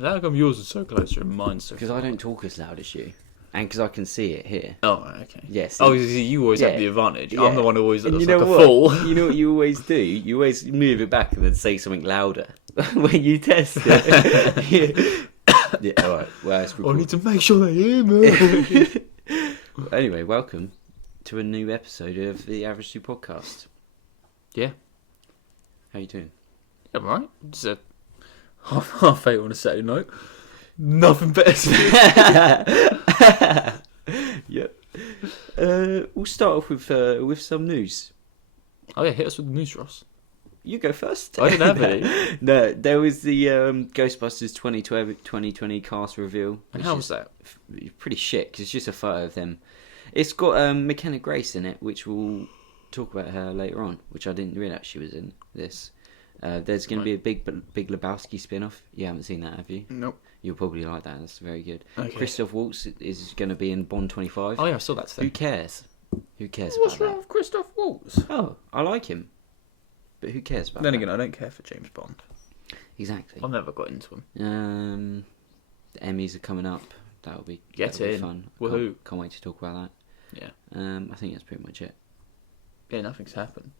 How come yours is so close and mine's so Because far? I don't talk as loud as you. And because I can see it here. Oh, okay. Yes. Oh, you always have the advantage. Yeah. I'm the one who always And looks you know like a what? fool. You know what you always do? You always move it back and then say something louder when you test it. Yeah, alright. Well, it's I need to make sure they hear me. Anyway, welcome to a new episode of the AV2 Podcast. Yeah. How you doing? I'm right. Just a half eight on a Saturday night. Nothing better to do. Yep. We'll start off with some news. Oh yeah, hit us with the news, Ross. You go first. I didn't have any. No, there was the Ghostbusters 2020 cast reveal. And how was that? Pretty shit, because it's just a photo of them. It's got McKenna Grace in it, which we'll talk about her later on, which I didn't realise she was in this. There's going to be a Big Lebowski spin-off. You haven't seen that, have you? Nope. You'll probably like that. That's very good. Okay. Christoph Waltz is going to be in Bond 25. Oh yeah, I saw that today. Who cares? Who cares What's about wrong with Christoph Waltz? that? Oh, I like him. But who cares about Then that? again, I don't care for James Bond. Exactly. I've never got into him. The Emmys are coming up. That'll be fun. Woohoo. Can't wait to talk about that. Yeah. I think that's pretty much it. Yeah, nothing's happened.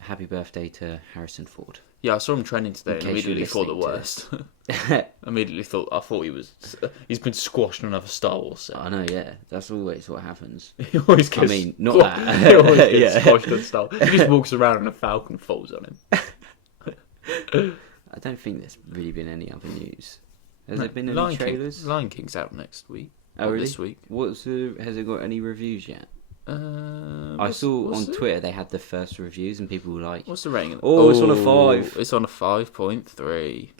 Happy birthday to Harrison Ford. Yeah, I saw him training today and In case you're immediately thought the listening worst. I thought he's been squashed in another Star Wars set. I know, yeah. That's always what happens. He always gets not that. He always gets Yeah. squashed on Star Wars. He just walks around and a falcon falls on him. I don't think there's really been any other news. Has No, there been any Lion trailers? Lion King's out next week. Oh, really? This week. Has it got any reviews yet? I saw what's on it? Twitter they had the first reviews and people were like, What's the rating? Oh, it's on a 5. It's on a 5.3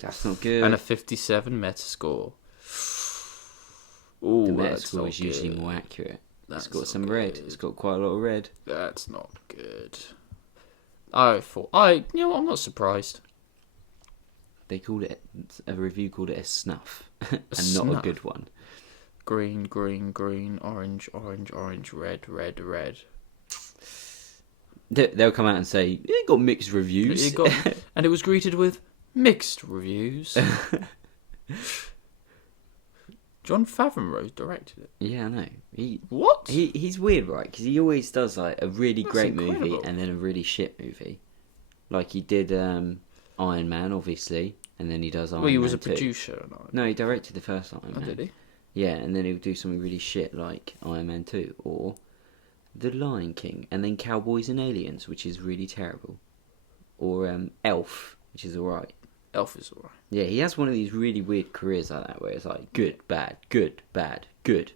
that's not good. and a 57 Metascore. The Ooh, Metascore that's not is usually good. more accurate. That's It's got not some red. good. It's got quite a lot of red. That's not good. You know what? I'm not surprised. They called it a review called it a snuff, and not a snuff? good one. Green, green, green, orange, orange, orange, red, red, red. They'll come out and say it got mixed reviews. And it was greeted with mixed reviews. John Favreau directed it. Yeah, I know. What? He's weird, right? Because he always does like a really That's great movie incredible. and then a really shit movie. Like he did Iron Man, obviously, and then he does Iron Man. Well, he was a 2. producer. No, he directed the first Iron Oh, Man. did he? Yeah, and then he'll do something really shit like Iron Man 2 or The Lion King, and then Cowboys and Aliens, which is really terrible, or Elf, which is alright. Elf is alright. Yeah, he has one of these really weird careers like that, where it's like good, bad, good, bad, good,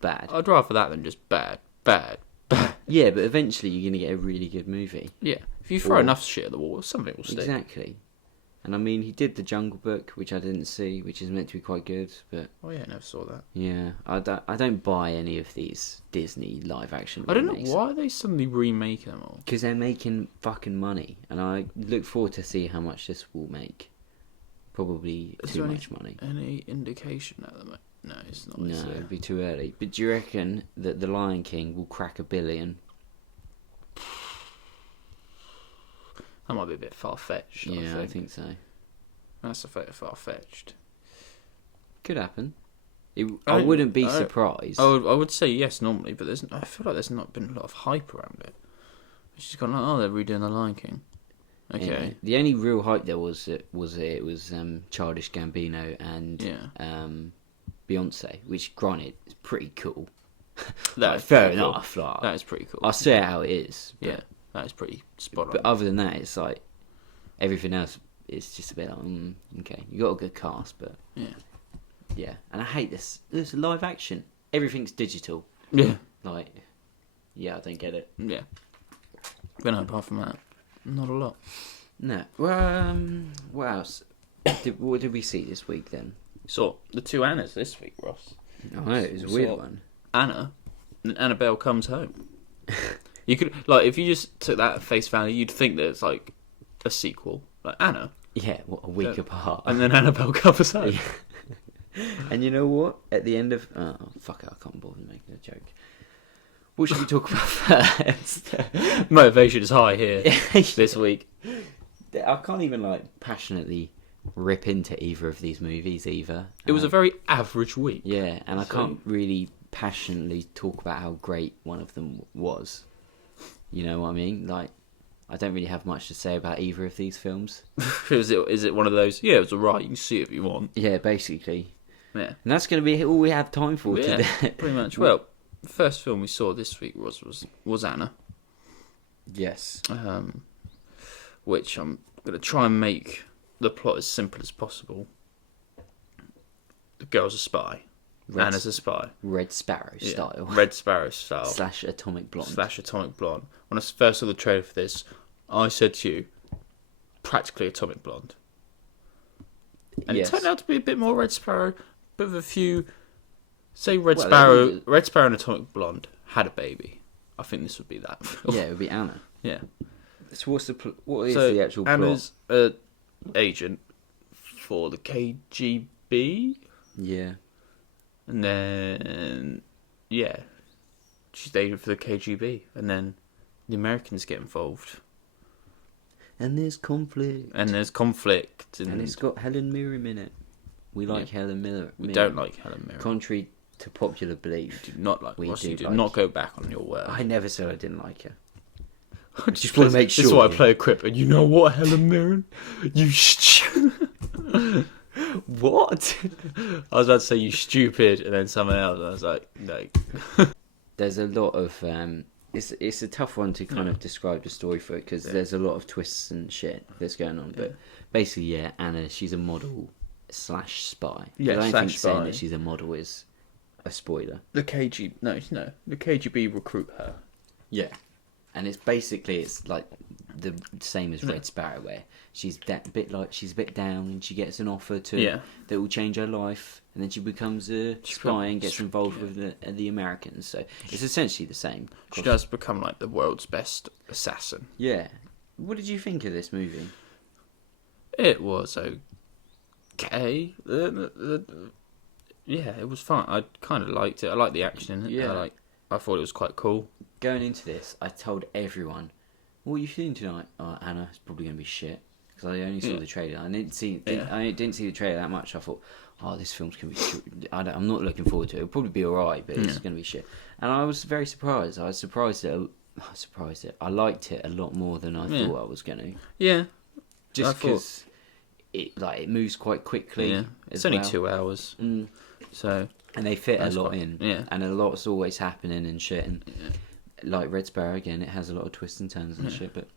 bad. I'd rather that than just bad, bad, bad. Yeah, but eventually you're gonna get a really good movie. Yeah, if you throw Or- enough shit at the wall, something will stick. Exactly. And I mean, he did The Jungle Book, which I didn't see, which is meant to be quite good, but Oh yeah, I never saw that. yeah, I don't buy any of these Disney live action I don't know remakes. why are they suddenly remaking them all. Because they're making fucking money, and I look forward to see how much this will make. Probably Is too there much money. Any indication at the moment? No, it's not. No, is it? it'd be too early. But do you reckon that The Lion King will crack $1 billion? That might be a bit far fetched. Yeah, I think so. That's a bit far fetched. Could happen. I wouldn't be surprised. I would say yes normally, but I feel like there's not been a lot of hype around it. It's just gone like, oh, they're redoing The Lion King. Okay. Yeah. The only real hype there was Childish Gambino and Beyonce, which granted is pretty cool. That's fair pretty cool. enough. Like, That is pretty cool. I'll say how it is. But, Yeah, that is pretty spot on. But other than that, it's like everything else. It's just a bit like, okay, you got a good cast, but yeah. And I hate this. There's live action. Everything's digital. Yeah. Like, yeah, I don't get it. Yeah. But no, apart from that, not a lot. No. Well, what else? What did we see this week then? So the two Annas this week, Ross. I know it was a So- weird one. Anna and Annabelle Comes Home. You could if you just took that at face value, you'd think that it's like a sequel, like Anna, Yeah, what, a week apart. and then Annabelle Comes Home. And you know what? At the end of fuck it, I can't bother making a joke. What should we talk about first? Motivation is high here this week. I can't even like passionately rip into either of these movies either. It was a very average week. Yeah, and I can't really passionately talk about how great one of them was. You know what I mean? Like, I don't really have much to say about either of these films. Is it one of those? Yeah, it was alright. You can see it if you want. Yeah, basically. Yeah, And that's going to be all we have time for today. Pretty much. Well, the first film we saw this week was Anna. Yes. Which I'm going to try and make the plot as simple as possible. The girl's a spy. Anna's a spy. Red Sparrow style. Red Sparrow style. / Atomic Blonde. / Atomic Blonde. When I first saw the trailer for this, I said to you, practically Atomic Blonde. And it turned out to be a bit more Red Sparrow, bit of a few... Say Red Sparrow and Atomic Blonde had a baby. I think this would be that. Yeah, it would be Anna. Yeah. So what is the actual plot? Anna's an agent for the KGB. Yeah. And then, she's dating for the KGB. And then the Americans get involved. And there's conflict. And it's got Helen Mirren in it. We like Helen Mirren. We don't like Helen Mirren. Contrary to popular belief. You do not like we Ross. do You do like not go back on your word. I never said I didn't like her. I just want to make sure. This is why I play a quip. And you know what, Helen Mirren? What? I was about to say you stupid, and then someone else. I was like, no. There's a lot of it's a tough one to kind of describe the story for it because there's a lot of twists and shit that's going on. But basically, Anna, she's a model / spy. Yeah, I don't think spy. saying that she's a model is a spoiler. The KGB recruit her. Yeah, and it's like the same as Red Sparrow, where she's a bit down and she gets an offer that will change her life, and then she becomes a spy and gets involved with the Americans. So it's essentially the same. She does become like the world's best assassin. Yeah. What did you think of this movie? It was okay. Yeah, it was fun. I kind of liked it. I liked the action in it. Yeah. I thought it was quite cool. Going into this, I told everyone, "What are you feeling tonight?" "Oh, Anna, it's probably going to be shit." Because I only saw the trailer. I didn't see the trailer that much. I thought, "Oh, this film's going to be... I'm not looking forward to it. It'll probably be alright, but it's going to be shit." And I was very surprised. I liked it a lot more than I thought I was going to. Yeah. Just because it moves quite quickly. Yeah. It's only 2 hours. Mm. So... And they fit a lot in. Yeah. And a lot's always happening and shit. And like Red Sparrow, again, it has a lot of twists and turns and shit. But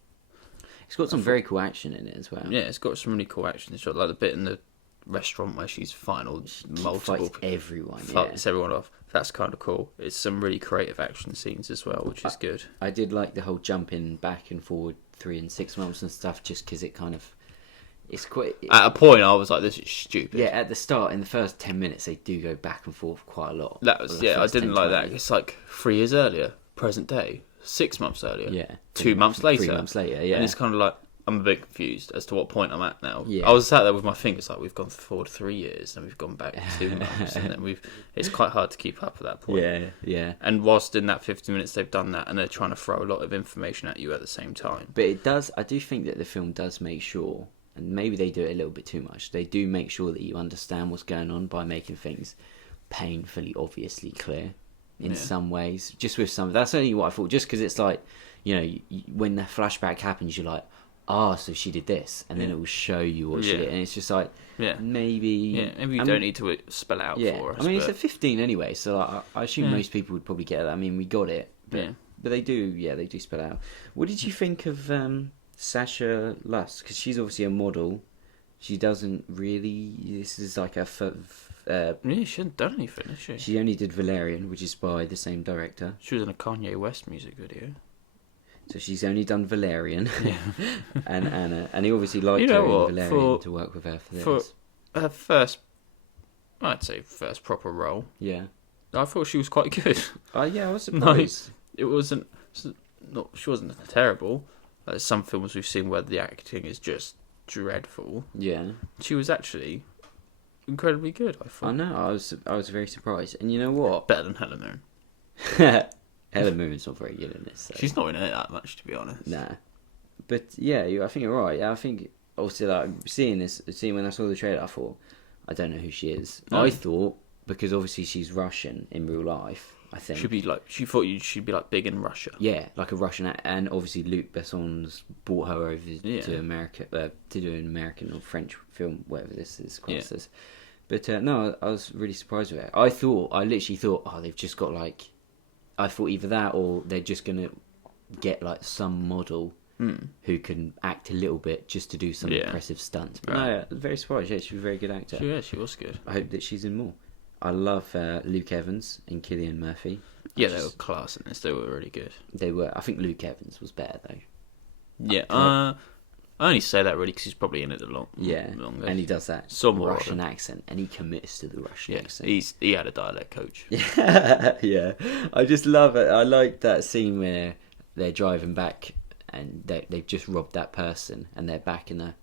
it's got some very cool action in it as well. Yeah, it's got some really cool action. It's got like the bit in the restaurant where she's fighting multiple... Fights everyone, Fights everyone off. That's kind of cool. It's some really creative action scenes as well, which is good. I did like the whole jumping back and forward 3 and 6 months and stuff, just because it kind of... It's quite... At a point, I was like, this is stupid. Yeah, at the start, in the first 10 minutes, they do go back and forth quite a lot. That was... Yeah, I didn't like that. It's like 3 years earlier, present day. 6 months earlier. Yeah. 2 months later. 3 months later, yeah. And it's kind of like, I'm a bit confused as to what point I'm at now. Yeah. I was sat there with my fingers like, we've gone forward 3 years, and we've gone back 2 months, and then it's quite hard to keep up at that point. Yeah, yeah. And whilst in that 50 minutes they've done that, and they're trying to throw a lot of information at you at the same time. But it does... I do think that the film does make sure... And maybe they do it a little bit too much. They do make sure that you understand what's going on by making things painfully obviously clear in some ways. Just with some... That's only what I thought. Just because it's like, when the flashback happens, you're like, so she did this. And then it will show you what she did. And it's just like, maybe... Yeah, maybe you don't need to spell out for us. I mean, it's a 15 anyway, so I assume most people would probably get that. I mean, we got it. But they do spell out. What did you think of... Sasha Luss, because she's obviously a model. She doesn't really... This is like a... she hasn't done anything, has she? She only did Valerian, which is by the same director. She was in a Kanye West music video. So she's only done Valerian. And Anna. And he obviously liked her in Valerian to work with her for this. For her first... I'd say first proper role. Yeah. I thought she was quite good. I was surprised. It wasn't... She wasn't terrible. Like some films we've seen where the acting is just dreadful. Yeah. She was actually incredibly good, I thought. I know, I was very surprised. And you know what? Better than Helen Mirren. Helen Mirren's not very good in this. So. She's not in it that much, to be honest. Nah. But yeah, I think you're right. I think obviously, like seeing when I saw the trailer, I thought, I don't know who she is. No. I thought, because obviously she's Russian in real life, I think. She thought she'd be like big in Russia. Yeah, like a Russian, and obviously Luc Besson's brought her over to America to do an American or French film, whatever this is classed as. But no, I was really surprised with it. I literally thought, oh, they've just got like, I thought either that or they're just gonna get like some model who can act a little bit just to do some impressive stunts. But no, I was very surprised. Yeah, she was a very good actor. Yeah, she was good. I hope that she's in more. I love Luke Evans and Cillian Murphy. They were class in this. They were really good. They were. I think Luke Evans was better though. Yeah. I only say that really because he's probably in it longer. And he does that Russian accent, and he commits to the Russian accent. He had a dialect coach. Yeah. I just love it. I like that scene where they're driving back and they've just robbed that person, and they're back in the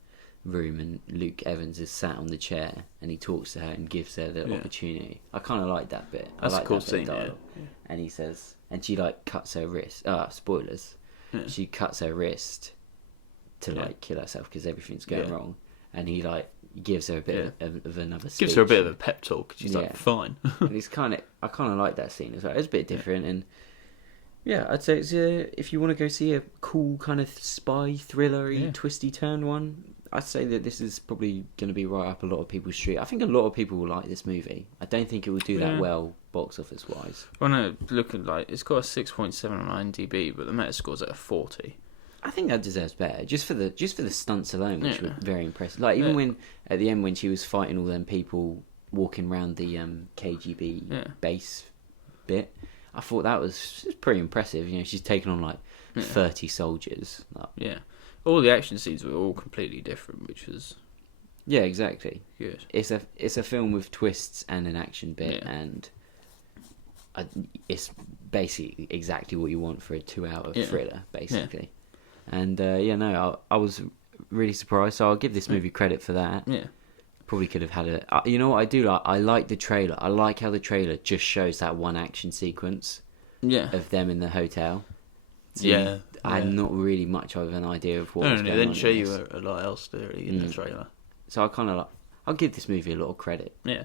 room, and Luke Evans is sat on the chair, and he talks to her and gives her the opportunity. I kind of like that bit. That's a cool scene. Yeah. And he says, and she like cuts her wrist. Spoilers. Yeah. She cuts her wrist to like kill herself because everything's going wrong, and he like gives her a bit of another speech. Gives her a bit of a pep talk. She's like, fine. And I kind of like that scene as well. It's a bit different, and I'd say it's if you want to go see a cool kind of spy thriller-y, twisty turn one, I'd say that this is probably going to be right up a lot of people's street. I think a lot of people will like this movie. I don't think it will do that well box office wise. Well, no, looking like it's got a 6.7 on IMDb, but the Metascore's at a 40. I think that deserves better, just for the stunts alone, which were very impressive. Like even when at the end when she was fighting all them people walking around the KGB base bit, I thought that was pretty impressive. You know, she's taken on like 30 soldiers. Like, all the action scenes were all completely different, which was exactly good. It's a film with twists and an action bit, and it's basically exactly what you want for a 2-hour thriller, basically. And I was really surprised. So I'll give this movie credit for that. Yeah, probably could have had you know what I do like? I like the trailer. I like how the trailer just shows that one action sequence. Of them in the hotel. So I had not really much of an idea of what was going on. They didn't show you a lot else really in the trailer. So I kind of I'll give this movie a lot of credit. Yeah,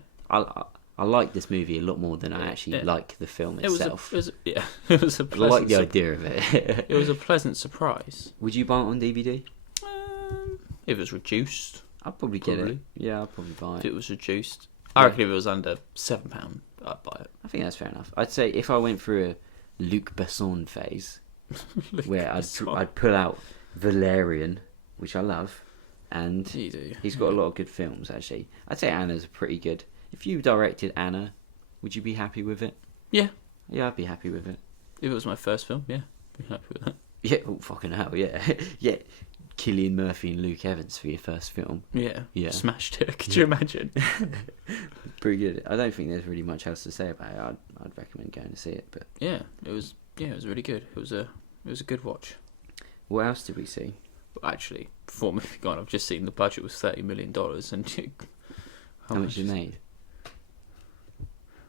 I like this movie a lot more than I actually like the film itself. It was a pleasant I like the idea of it. It was a pleasant surprise. Would you buy it on DVD? If it was reduced, I'd probably get it. Yeah, I'd probably buy it. If it was reduced, I reckon if it was under £7, I'd buy it. I think that's fair enough. I'd say if I went through a Luc Besson phase, where I'd pull out Valerian, which I love, and he's got a lot of good films actually. I'd say Anna's pretty good. If you directed Anna, would you be happy with it? Yeah, I'd be happy with it. If it was my first film, I'd be happy with that. Yeah, fucking hell, yeah. Cillian Murphy and Luke Evans for your first film. Yeah. Smashed it. Could you imagine? Pretty good. I don't think there's really much else to say about it. I'd recommend going to see it. But it was really good. It was a good watch. What else did we see? Well, actually, before moving on, I've just seen the budget was $30 million, and how much it made?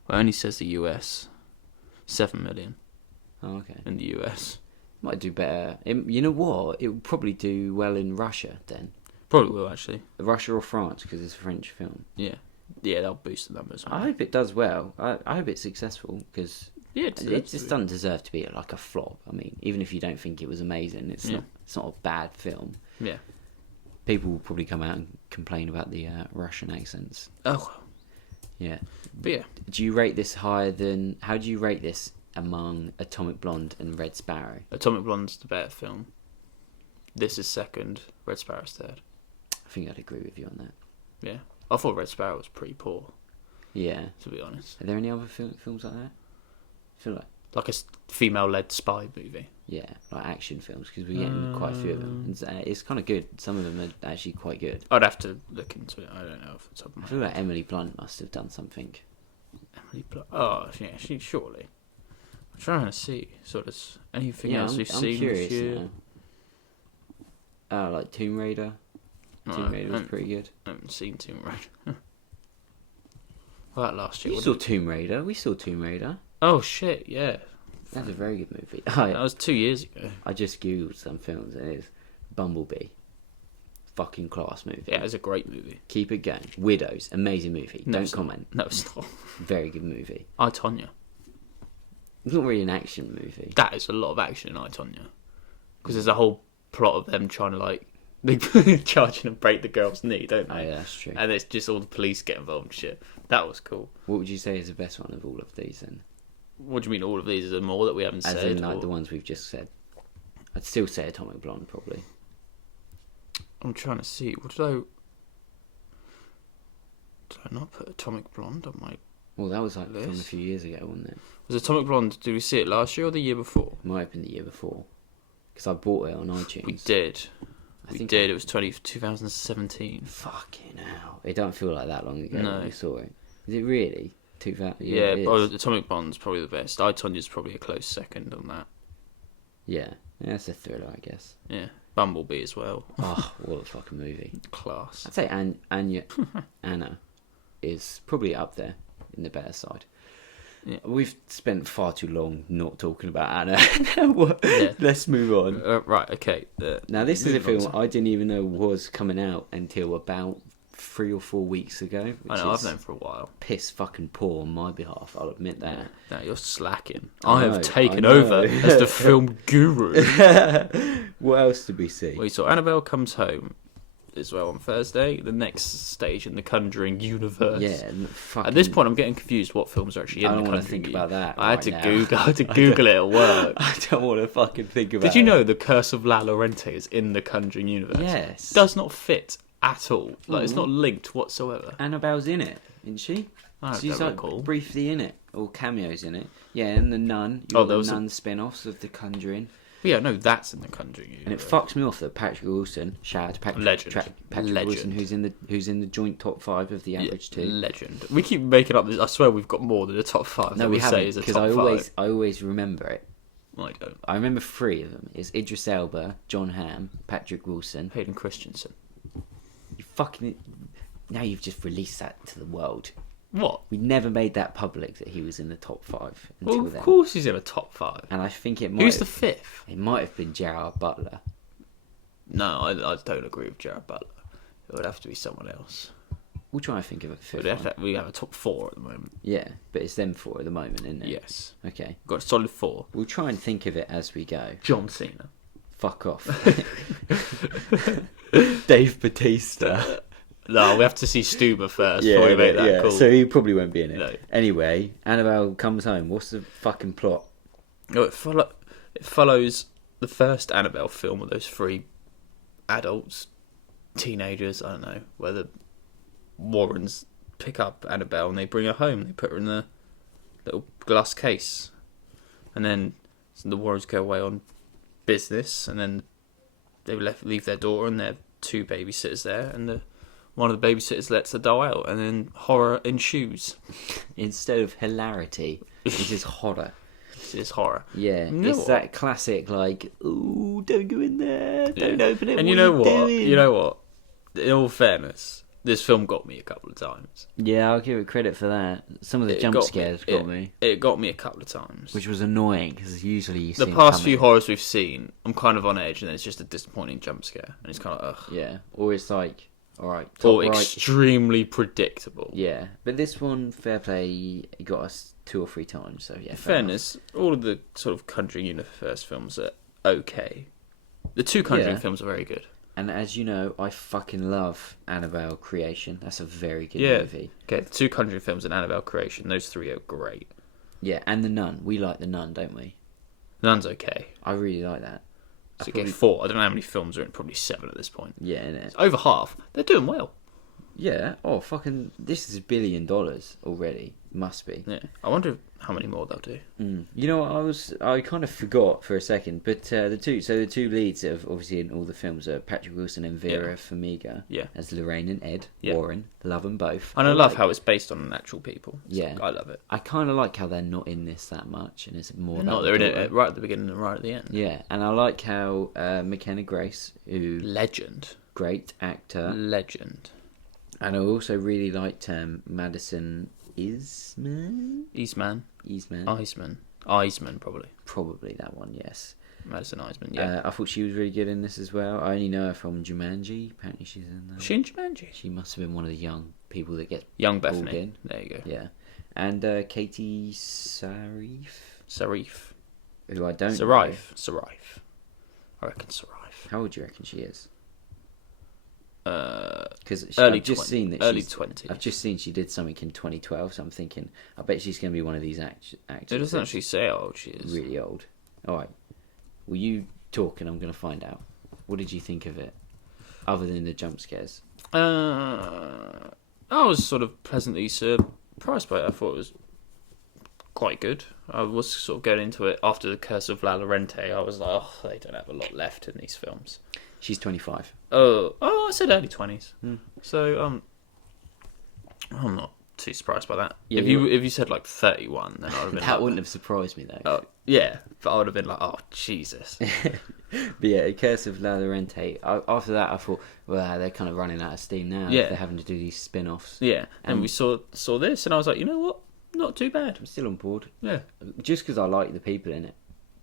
Well, it only says the US, 7 million. Oh, okay. In the US. Might do better. You know what? It would probably do well in Russia then. Probably will, actually. Russia or France, because it's a French film. Yeah, they'll boost the numbers. I hope it does well. I hope it's successful, because it just doesn't deserve to be like a flop. I mean, even if you don't think it was amazing, it's not a bad film. Yeah. People will probably come out and complain about the Russian accents. Oh. Yeah. But yeah. Do you rate this higher than... How do you rate this among Atomic Blonde and Red Sparrow? Atomic Blonde's the better film. This is second. Red Sparrow's third. I think I'd agree with you on that. Yeah. I thought Red Sparrow was pretty poor. Yeah. To be honest. Are there any other films like that? I feel like a female-led spy movie. Yeah, like action films, because we're getting quite a few of them. It's kind of good. Some of them are actually quite good. I'd have to look into it. I don't know off the top of my head. I feel like Emily Blunt must have done something. Emily Blunt? Oh, yeah, she surely. I'm trying to see sort of anything else we've seen this year. Now. Like Tomb Raider. Tomb Raider was pretty good. I haven't seen Tomb Raider. Well, that last year. You saw Tomb Raider. We saw Tomb Raider. Oh shit! Yeah. That's a very good movie. That was 2 years ago. I just googled some films and it's Bumblebee. fucking class movie. Yeah, it's a great movie. Keep it going. Widows, amazing movie. No, Don't comment. No, it's not. Very good movie. I, Tonya. It's not really an action movie. That is a lot of action in I, Tonya. Because there's a whole plot of them trying to, like, they charging and break the girl's knee, don't they? Oh, yeah, that's true. And it's just all the police get involved and shit. That was cool. What would you say is the best one of all of these then? What do you mean all of these? Is there more that we haven't said? As in, like, the ones we've just said. I'd still say Atomic Blonde, probably. I'm trying to see. Did I not put Atomic Blonde on my Well, that was like list? from a few years ago, wasn't it? Was Atomic Blonde, did we see it last year or the year before? It might have been the year before. Because I bought it on iTunes. We did. I think It was 2017. Fucking hell. It don't feel like that long ago No. when we saw it. Is it really? 2000? Yeah, it is. Atomic Blonde's probably the best. I, Tonya's probably a close second on that. Yeah. That's a thriller, I guess. Yeah. Bumblebee as well. Oh, what a fucking movie. Class. I'd say Anna is probably up there in the better side. Yeah. We've spent far too long not talking about Anna. Yeah. Let's move on. Right, okay. Now, this is a moving on film I didn't even know was coming out until about 3 or 4 weeks ago. I know, I've known for a while. Piss fucking poor on my behalf, I'll admit that. Now you're slacking. I I have know, taken I know. over as the film guru. What else did we see? We saw Annabelle Comes Home as well on Thursday. The next stage in the Conjuring Universe. Yeah, fucking... At this point, I'm getting confused what films are actually in I don't the want to Conjuring think about that. I had to right Google. now. I had to Google it at work. I don't want to fucking think about it. Did you know the Curse of La Llorente is in the Conjuring Universe? Yes. Does not fit at all. Like it's not linked whatsoever. Annabelle's in it, isn't she? She's don't like recall. briefly in it, or cameos in it. Yeah, and the Nun. There was Nun spin-offs of the Conjuring. But yeah, no, that's in the Conjuring Universe. And it fucks me off that Patrick Wilson, shout out to Patrick, Legend. Patrick Legend. Wilson, who's in the joint top 5 of the average two. Legend. We keep making up this. I swear we've got more than a top 5. No, that we say haven't, is a because top 5. I always remember it. I don't. I remember 3 of them. It's Idris Elba, John Hamm, Patrick Wilson. Hayden Christensen. You fucking... Now you've just released that to the world. What? We never made that public that he was in the top 5 until Well, of then. course he's in a top 5. And I think it might... Who's the 5th? It might have been Gerard Butler. No, I don't agree with Gerard Butler. It would have to be someone else. We'll try and think of a 5th We one. have a top 4 at the moment. Yeah, but it's them 4 at the moment, isn't it? Yes. Okay. Got a solid 4. We'll try and think of it as we go. John Cena. Fuck off. Dave Bautista. No, we have to see Stuber first before we make that call. So he probably won't be in it. No. Anyway, Annabelle Comes Home. What's the fucking plot? No, it follows the first Annabelle film with those 3 adults, teenagers, I don't know, where the Warrens pick up Annabelle and they bring her home. They put her in the little glass case. And then the Warrens go away on business, and then they leave their daughter and their 2 babysitters there, and one of the babysitters lets her doll out, and then horror ensues. Instead of hilarity, it is horror. This is horror. Yeah, You know it's what? that classic, like, ooh, don't go in there, don't open it. And what you know are what? doing? You know what? In all fairness, this film got me a couple of times. Yeah, I'll give it credit for that. Some of the jump scares got me. It got me a couple of times. Which was annoying, because usually you see The them past few coming. horrors we've seen, I'm kind of on edge, and then it's just a disappointing jump scare, and it's kind of ugh. Yeah, or it's like, alright, Or top right. extremely predictable. Yeah, but this one, fair play, it got us 2 or 3 times, so yeah. In fair enough. fairness, all of the sort of Conjuring Universe films are okay. The 2 Conjuring Yeah. films are very good. And as you know, I fucking love Annabelle Creation. That's a very good Yeah. movie. Okay, the 2 Conjuring films and Annabelle Creation, those 3 are great. Yeah, and The Nun. We like The Nun, don't we? None's okay. I really like that. So you get 4. I don't know how many films are in, probably 7 at this point. Yeah, innit? It's over half. They're doing well. Yeah. Oh, fucking... This is $1 billion already. Must be. Yeah. I wonder how many more they'll do. You know what, I kind of forgot for a second, but the two leads of obviously in all the films are Patrick Wilson and Vera Farmiga. Yeah. As Lorraine and Ed Yeah. Warren. Love them both. And I love how it's based on actual people. Yeah. I love it. I kind of like how they're not in this that much, and it's more about Not the they're in daughter. it right at the beginning and right at the end. Yeah, and I like how McKenna Grace, who Legend. great actor, Legend. and I also really liked Madison Eastman, Eastman. Iceman, probably. probably that one. Yes, Madison Iseman, yeah. I thought she was really good in this as well. I only know her from Jumanji. Apparently she's in that. Was she in Jumanji? She must have been one of the young people that get Young pulled Bethany. in. There you go. Yeah. And Katie Sarif. Who I don't know. Sarif. I reckon Sarif. How old do you reckon she is? Because I've just seen that early she's 20s. I've just seen she did something in 2012, so I'm thinking, I bet she's going to be one of these actors. It doesn't actually say how old she is. Really old. All right. Will you talk and I'm going to find out. What did you think of it? Other than the jump scares. I was sort of pleasantly surprised by it. I thought it was quite good. I was sort of going into it after the Curse of La Llorente. I was like, oh, they don't have a lot left in these films. She's 25. Oh, I said early 20s. Mm. So I'm not too surprised by that. Yeah, if you said like 31, then I would have been that wouldn't have surprised me though. Oh, yeah, but I would have been like, oh, Jesus. But yeah, Curse of La Llorente. After that, I thought, well, they're kind of running out of steam now. Yeah. They're having to do these spin-offs. Yeah, and we saw this, and I was like, you know what? Not too bad. I'm still on board. Yeah. Just because I like the people in it,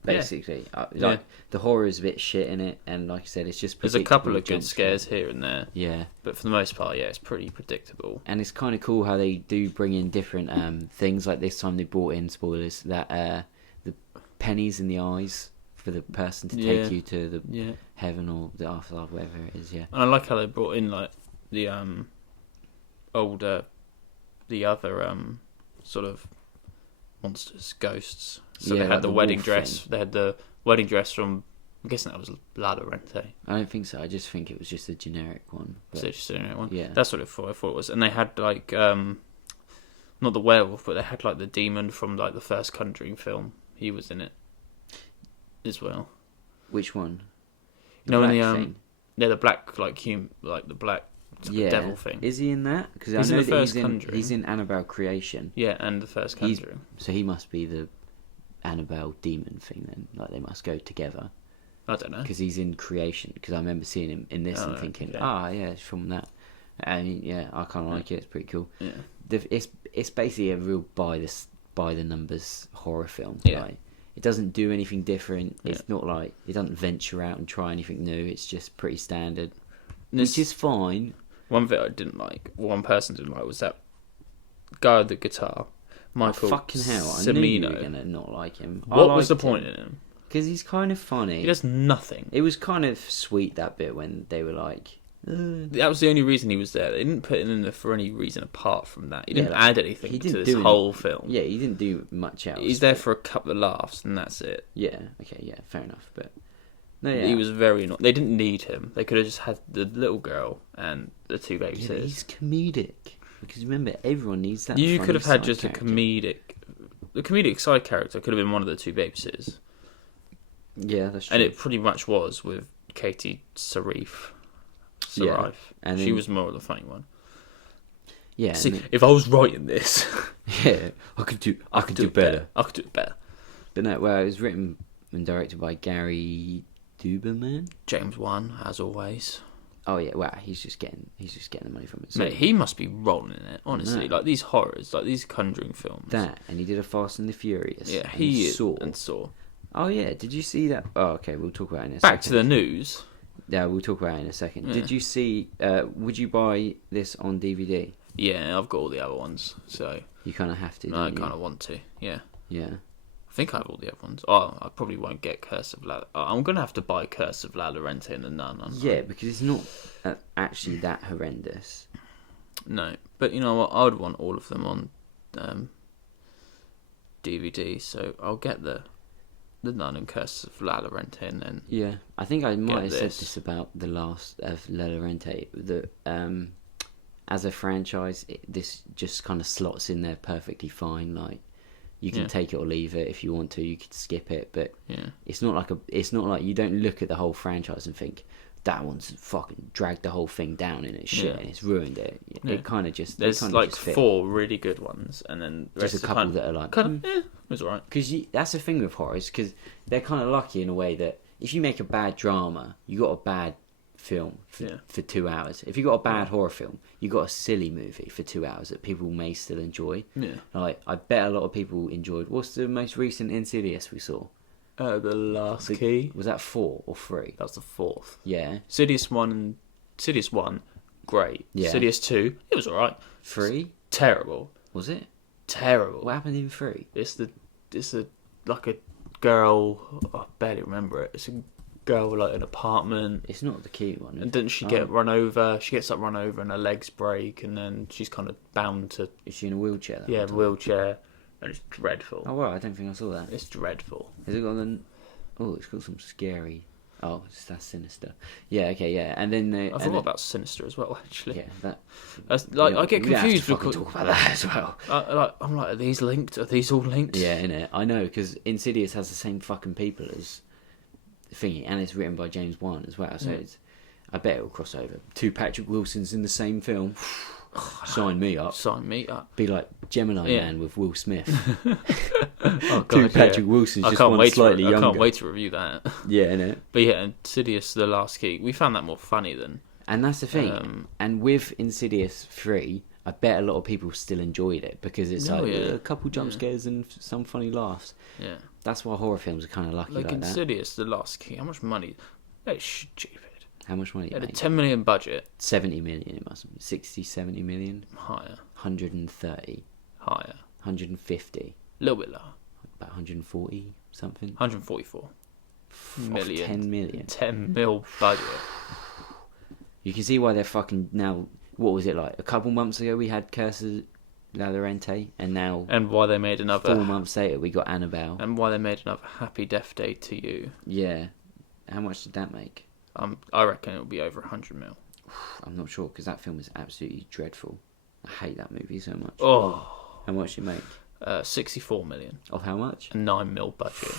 basically. The horror is a bit shit in it, and like I said, it's just there's a couple of good scares here and there. Yeah. But for the most part, yeah, it's pretty predictable. And it's kind of cool how they do bring in different things. Like this time they brought in, spoilers, that the pennies in the eyes for the person to take you to the heaven or the afterlife, whatever it is, yeah. And I like how they brought in like the other sort of monsters, ghosts. So they had the wedding dress. They had the wedding dress from, I'm guessing that was La Llorente. I don't think so. I just think it was just a generic one. So just a generic one? Yeah. That's what I thought it was. And they had like, not the werewolf, but they had like the demon from like the first Conjuring film. He was in it as well. Which one? You know, when the black, like the black devil thing. Is he in that? Because he's in the first Conjuring. He's in Annabelle Creation. Yeah, and the first Conjuring. So he must be the Annabelle demon thing then. Like they must go together. I don't know. Because he's in Creation. Because I remember seeing him in this and thinking, yeah, it's from that. And yeah, I kind of like it. It's pretty cool. Yeah. It's basically a real by the numbers horror film. Yeah. Like, it doesn't do anything different. It's not like it doesn't venture out and try anything new. It's just pretty standard, which is fine. One bit I didn't like, one person didn't like, was that guy with the guitar, Michael. Fucking hell! I Cimino. knew you were gonna not like him. What was the point in him? Because he's kind of funny. He does nothing. It was kind of sweet that bit when they were like. That was the only reason he was there. They didn't put him in there for any reason apart from that. He didn't add anything to this whole film. Yeah, he didn't do much else. He's there for a couple of laughs and that's it. Yeah. Okay. Yeah. Fair enough. But no, yeah. He was very not. They didn't need him. They could have just had the little girl and the two babysitters. Yeah, he's comedic because remember everyone needs that. You could have had just character. The comedic side character could have been one of the two babysitters. Yeah, that's true. And it pretty much was with Katie Sarif. Yeah. And she was more of the funny one. Yeah. See, if I was writing this, yeah, I could do better. I could do it better. But no, well, it was written and directed by Gary Duberman. James Wan, as always. Oh yeah, well, he's just getting the money from it. So, mate, he must be rolling in it. Honestly, like these horrors, like these Conjuring films. That, and he did a Fast and the Furious. Yeah, he Saw. And Saw. Oh yeah, did you see that? Oh, okay, we'll talk about it in a second. Back second. to the news. Yeah, we'll talk about it in a second. Yeah. Did you see? Would you buy this on DVD? Yeah, I've got all the other ones, so you kind of have to. No, I kind of want to. Yeah. Yeah. I think I have all the other ones. Oh, I probably won't get Curse of La. I'm gonna have to buy Curse of La Llorente and the Nun. Yeah, because it's not actually that horrendous. No, but you know what? I would want all of them on DVD, so I'll get the Nun and Curse of La Llorente, and then yeah, I think I might have said this about the last of La Llorente. That as a franchise, this just kind of slots in there perfectly fine. Like you can take it or leave it if you want to. You could skip it, but it's not like you don't look at the whole franchise and think that one's fucking dragged the whole thing down in its shit and it's ruined it. Yeah. It kind of just there's like just 4 really good ones, and then the just a couple that are like it was alright. Because that's the thing with horrors, because they're kind of lucky in a way that if you make a bad drama, you got a bad film for 2 hours. If you got a bad horror film, you got a silly movie for 2 hours that people may still enjoy. Yeah, like I bet a lot of people enjoyed. What's the most recent Insidious we saw? The Last Key. Was that 4 or 3? That was the 4th. Yeah. Sidious 1, great. Yeah. Sidious 2, it was alright. 3? Terrible. Was it? Terrible. What happened in 3? It's like a girl. I barely remember it. It's a girl with like an apartment. It's not the key one. And didn't she get run over? She gets run over and her legs break, and then she's kind of bound to. Is she in a wheelchair? Yeah, wheelchair, and it's dreadful. Oh, well, I don't think I saw that. It's dreadful. Has it got an? Oh, it's got some scary. Oh, that's Sinister. Yeah, okay, yeah, and then I forgot about Sinister as well. Actually, yeah, I get confused because talk about that as well. I'm like, are these linked? Are these all linked? Yeah, innit? I know, because Insidious has the same fucking people as Thingy, and it's written by James Wan as well. So I bet it'll cross over. 2 Patrick Wilsons in the same film. Sign me up. Sign me up. Be like Gemini Man with Will Smith. Oh, God, 2 Patrick Wilsons, just one slightly younger. I can't wait to review that. Yeah, innit? But yeah, Insidious: The Last Key. We found that more funny than. And that's the thing. And with Insidious 3, I bet a lot of people still enjoyed it because it's a couple jump scares and some funny laughs. Yeah. That's why horror films are kind of lucky like that. Insidious: The Last Key. How much money? That's stupid. How much money? It had a 10 million budget. 70 million. It must be 60, 70 million. Higher. 130. Higher. 150. A little bit lower. About 140 something. 144 million. 10 million. 10 mil budget. You can see why they're fucking now. What was it like? A couple months ago we had Curses La Llorente, and now. And why they made another. 4 months later we got Annabelle. And why they made another Happy Death Day to You. Yeah. How much did that make? I reckon it'll be over 100 mil. I'm not sure because that film is absolutely dreadful. I hate that movie so much. Oh. How much did it make? 64 million. Of how much? A 9 mil budget.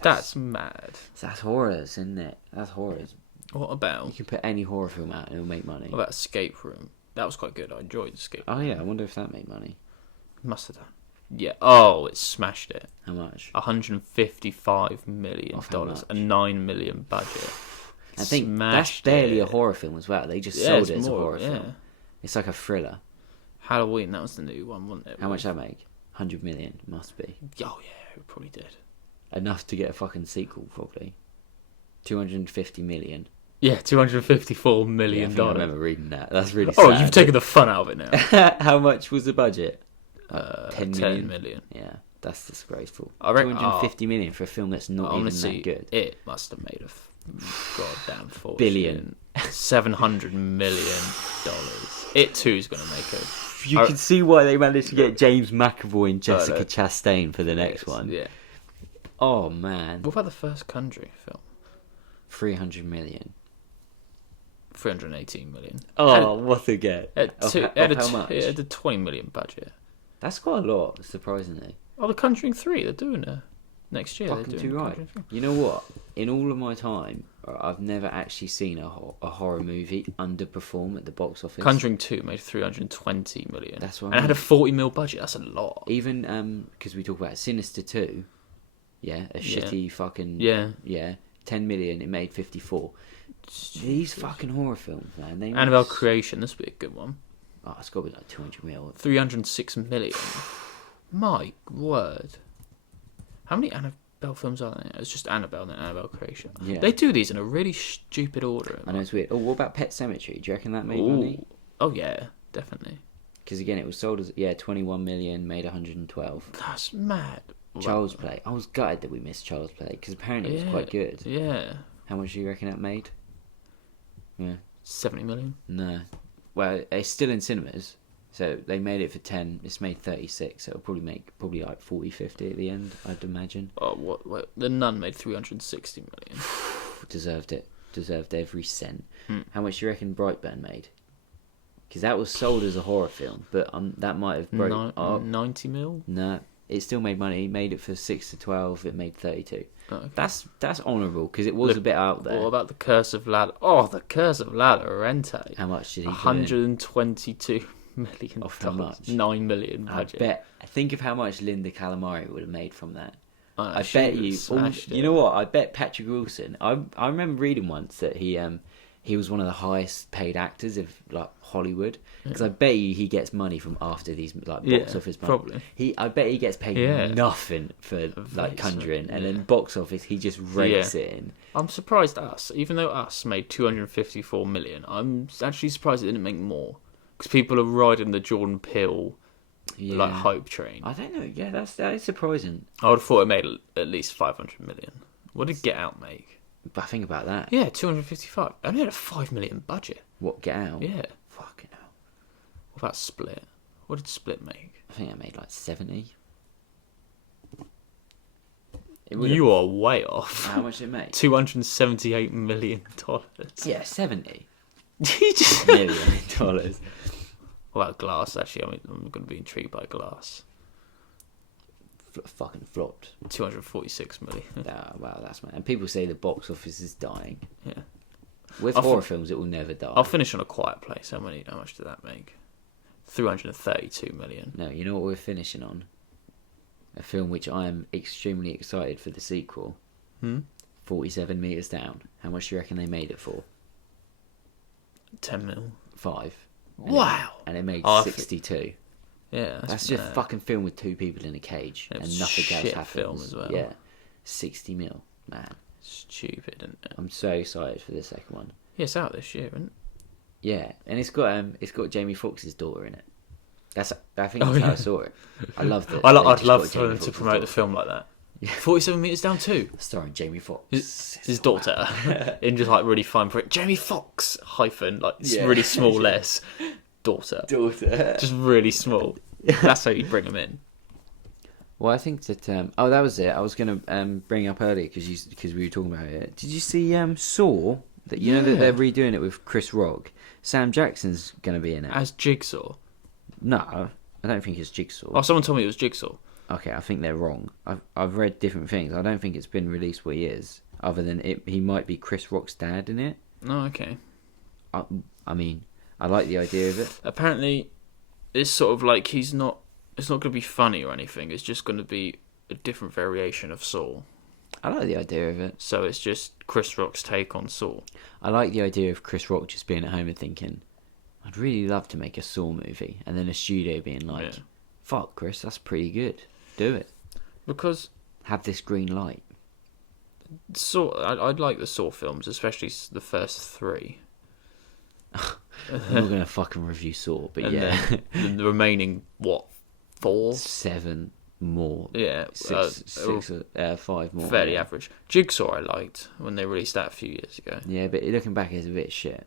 That's mad. That's horrors, isn't it? That's horrors. What about? You can put any horror film out and it'll make money. What about Escape Room? That was quite good. I enjoyed Escape Room. Oh yeah, I wonder if that made money. Must have done. Yeah. Oh, it smashed it. How much? $155 million. A 9 million budget. I think that's barely a horror film as well. They just sold it as a horror film. It's like a thriller. Halloween, that was the new one, wasn't it? How much did that make? 100 million, must be. Oh yeah, it probably did. Enough to get a fucking sequel, probably. 250 million. Yeah, $254 million. Yeah, I remember reading that. That's really sad. Oh, you've taken the fun out of it now. How much was the budget? 10 million. Yeah, that's disgraceful. I reckon 250 million for a film that's not even that good. It must have made a goddamn fortune. Billion. $700 million. It too is going to make a. You can see why they managed to get James McAvoy and Jessica Chastain for the next one. Yeah. Oh man. What about the first Conjuring film? 300 million. 318 million. Oh, what a get! It had a 20 million budget. That's quite a lot, surprisingly. Oh, the Conjuring 3, they're doing it next year. Fucking too right. You know what? In all of my time, I've never actually seen a horror movie underperform at the box office. Conjuring 2 made 320 million. That's what and it had a 40 mil budget. That's a lot. Even because we talk about Sinister 2, shitty fucking 10 million. It made 54. These fucking horror films, man. Annabelle Creation. This would be a good one. Oh, it's got to be like 200 mil. 306 million. My word. How many Annabelle films are there? It's just Annabelle and then Annabelle Creation. Yeah. They do these in a really stupid order. I know, it's weird. Oh, what about Pet Sematary? Do you reckon that made money? Oh, yeah, definitely. Because again, it was sold as 21 million, made 112. That's mad. Child's Play. I was gutted that we missed Child's Play because apparently it was quite good. Yeah. How much do you reckon that made? Yeah. 70 million? No. Well, it's still in cinemas. So they made it for 10. It's made 36. So it'll probably make like 40, 50 at the end, I'd imagine. Oh, what? The Nun made 360 million. Deserved it. Deserved every cent. How much do you reckon Brightburn made? Because that was sold as a horror film, but that might have broken 90 mil? No, it still made money. It made it for 6 to 12. It made 32. Oh, okay. That's honourable because it was a bit out there. What about the Curse of La? Oh, the Curse of La Llorente. How much did he? $122 million. Off how much? 9 million budget. Think of how much Linda Calamari would have made from that. I bet you. You know what? I bet Patrick Wilson. I remember reading once that he he was one of the highest paid actors of like Hollywood. Because I bet you he gets money from after these like box office. Probably. I bet he gets paid nothing for like Conjuring, and then box office he just rakes it in. I'm surprised even though Us made 254 million, I'm actually surprised it didn't make more. Because people are riding the Jordan Peele like hype train. I don't know. Yeah, that is surprising. I would have thought it made at least 500 million. What did Get Out make? But think about that. Yeah, 255. I only had a 5 million budget. What, Get Out? Yeah. Fucking hell. What about Split? What did Split make? I think I made like 70. You are way off. How much did it make? $278 million. Yeah, 70. $million. What about Glass? Actually, I'm going to be intrigued by Glass. Fucking flopped. 246 million. Wow, that's mad. And people say the box office is dying. Yeah. With horror films, it will never die. I'll finish on A Quiet Place. How much did that make? 332 million. No, you know what we're finishing on? A film which I am extremely excited for the sequel. 47 Meters Down. How much do you reckon they made it for? 10 mil. 5. Wow. And it made 62. Yeah, that's just a fucking film with 2 people in a cage and nothing else happens. Film as well. Yeah, 60 mil, man. Stupid, isn't it? I'm so excited for the second one. Yeah, it's out this year, isn't it? Yeah, and it's got Jamie Foxx's daughter in it. I think that's how I saw it. I loved it. I'd love for them to promote the film like that. Yeah. 47 Meters Down 2. Starring Jamie Foxx. His daughter. In just like really fine print. Jamie Foxx hyphen like really small less. Daughter. Just really small. That's how you bring them in. Well, I think that that was it. I was going to bring up earlier because we were talking about it. Did you see Saw? That you know that they're redoing it with Chris Rock. Sam Jackson's going to be in it as Jigsaw. No, I don't think it's Jigsaw. Oh, someone told me it was Jigsaw. Okay, I think they're wrong. I've read different things. I don't think it's been released what he is. Other than he might be Chris Rock's dad in it. Oh, okay. I mean, I like the idea of it. Apparently, it's sort of like it's not going to be funny or anything. It's just going to be a different variation of Saw. I like the idea of it. So it's just Chris Rock's take on Saw. I like the idea of Chris Rock just being at home and thinking, I'd really love to make a Saw movie. And then a studio being like, fuck, Chris, that's pretty good. Do it. Because... have this green light. Saw, I'd like the Saw films, especially the first 3. I'm not going to fucking review Saw, but and the remaining, 4? 7 more. Yeah. 5 more. Fairly average. Jigsaw I liked when they released that a few years ago. Yeah, but looking back, it's a bit shit.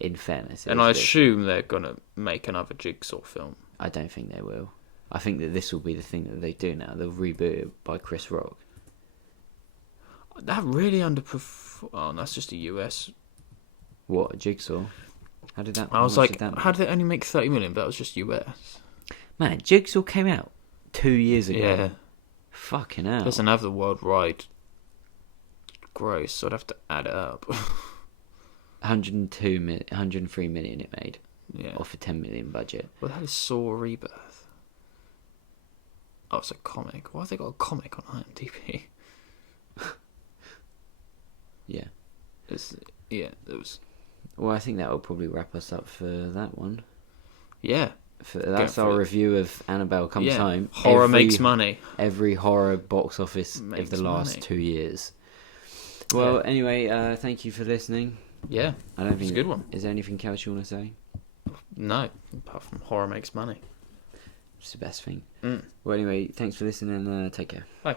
In fairness. And I assume they're going to make another Jigsaw film. I don't think they will. I think that this will be the thing that they do now. They'll reboot it by Chris Rock. That really underperformed. Oh, that's just a US. What, a Jigsaw? How did that... I was like, how did they only make 30 million? But that was just US. Man, Jigsaw came out 2 years ago. Yeah. Fucking hell. Doesn't have the worldwide gross, so I'd have to add it up. 103 million it made. Yeah. Off a 10 million budget. Well, that is Saw Rebirth. Oh, it's a comic. Why have they got a comic on IMDb? Yeah. It was... Well, I think that will probably wrap us up for that one. Yeah. That's our review of Annabelle Comes Home. Horror makes money. Every horror box office of the last 2 years. Well, anyway, thank you for listening. Yeah, I don't think it's a good one. Is there anything else you want to say? No, apart from horror makes money. It's the best thing. Well, anyway, thanks for listening and take care. Bye.